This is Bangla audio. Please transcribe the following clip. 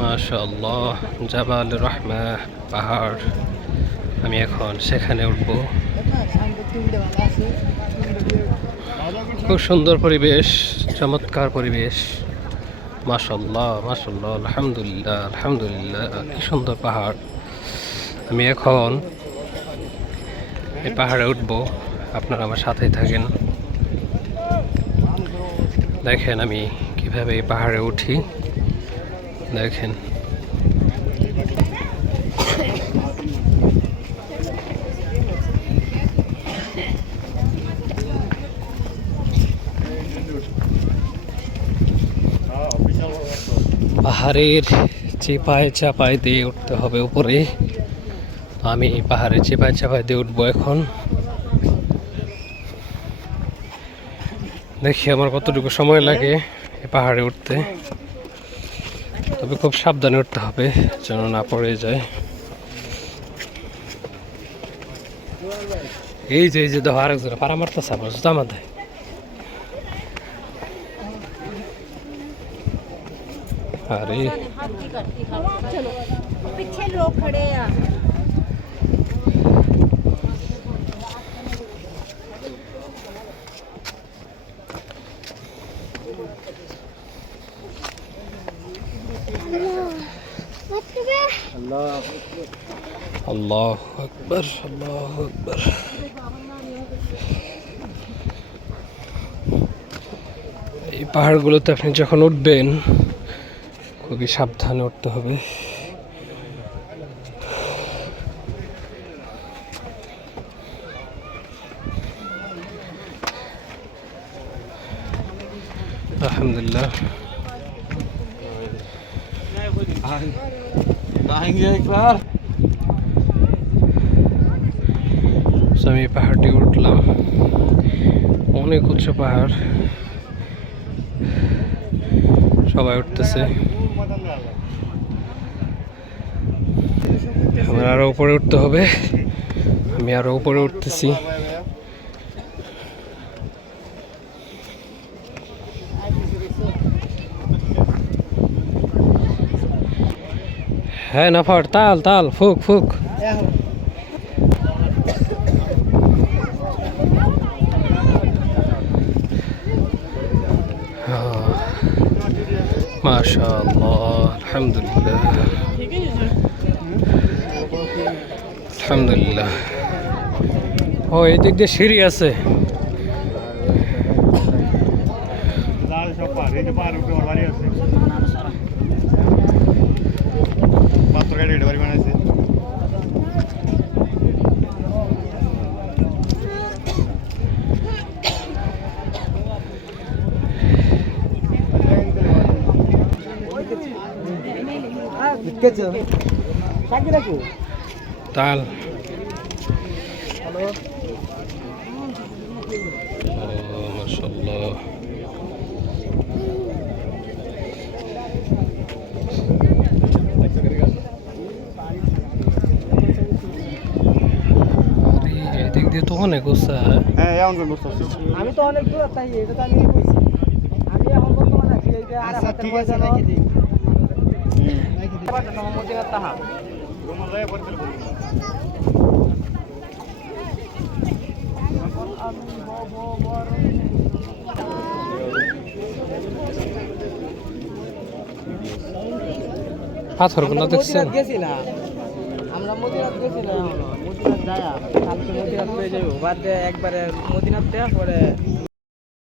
মাশাআল্লাহ, জাবাল রহমা পাহাড়। আমি এখন সেখানে উঠবো। খুব সুন্দর পরিবেশ, চমৎকার পরিবেশ। মাশাআল্লাহ মাশাআল্লাহ, আলহামদুলিল্লাহ আলহামদুলিল্লাহ, কি সুন্দর পাহাড়। আমি এখন এই পাহাড়ে উঠবো, আপনারা আমার সাথেই থাকেন। দেখেন আমি কিভাবে এই পাহাড়ে উঠি, দেখেন। পাহাড়ের চেপায় চাপায় দিয়ে উঠতে হবে উপরে। আমি পাহাড়ে চেপায় চাপায় দিয়ে উঠবো এখন। দেখি আমার কতটুকু সময় লাগে এই পাহাড়ে উঠতে। তবে খুব সাবধানে উঠতে হবে যেন না পড়ে যায়। এই যে দেখো আরেকজন পাড়া মারতেছে, আমার জুতা মাথায়। अरे पीछे लोग खड़े हैं। अल्लाह अकबर अल्लाह अकबर। এই পাহাড়গুলোতে আপনি যখন উঠবেন খুবই সাবধানে উঠতে হবে। আলহামদুলিল্লাহ। আমি পাহাড়টি উঠলাম, অনেক উঁচু পাহাড়, সবাই উঠতেছে। আমার আরো উপরে উঠতে হবে, আমি আরো উপরে উঠতেছি। হ্যাঁ নাফার, তাল তাল, ফুক ফুক। মাশাআল্লাহ, আলহামদুলিল্লাহ আলহামদুলিল্লাহ। ও এই দিক দিয়ে সিঁড়ি আছে। তাল মাশাআল্লাহ। এদিক দিয়ে তো অনেক উৎসাহ। আমি তো অনেক দূর তাই এটা তো আমি কইছি। আমি এখন বর্তমানে আছি এই যে আচ্ছা ঠিক আছে রাখি দিই। বাটা সম্মতি না তাহা রুমাল যায় পড়তে বলি। পাথরগুলো দেখছেন? আমরা মদিনাত গেছিলাম, মদিনাত যায়া কালকে মদিনাত পেয়ে যাবো, বাদ দিয়ে একবারে মদিনাত দেয়া পরে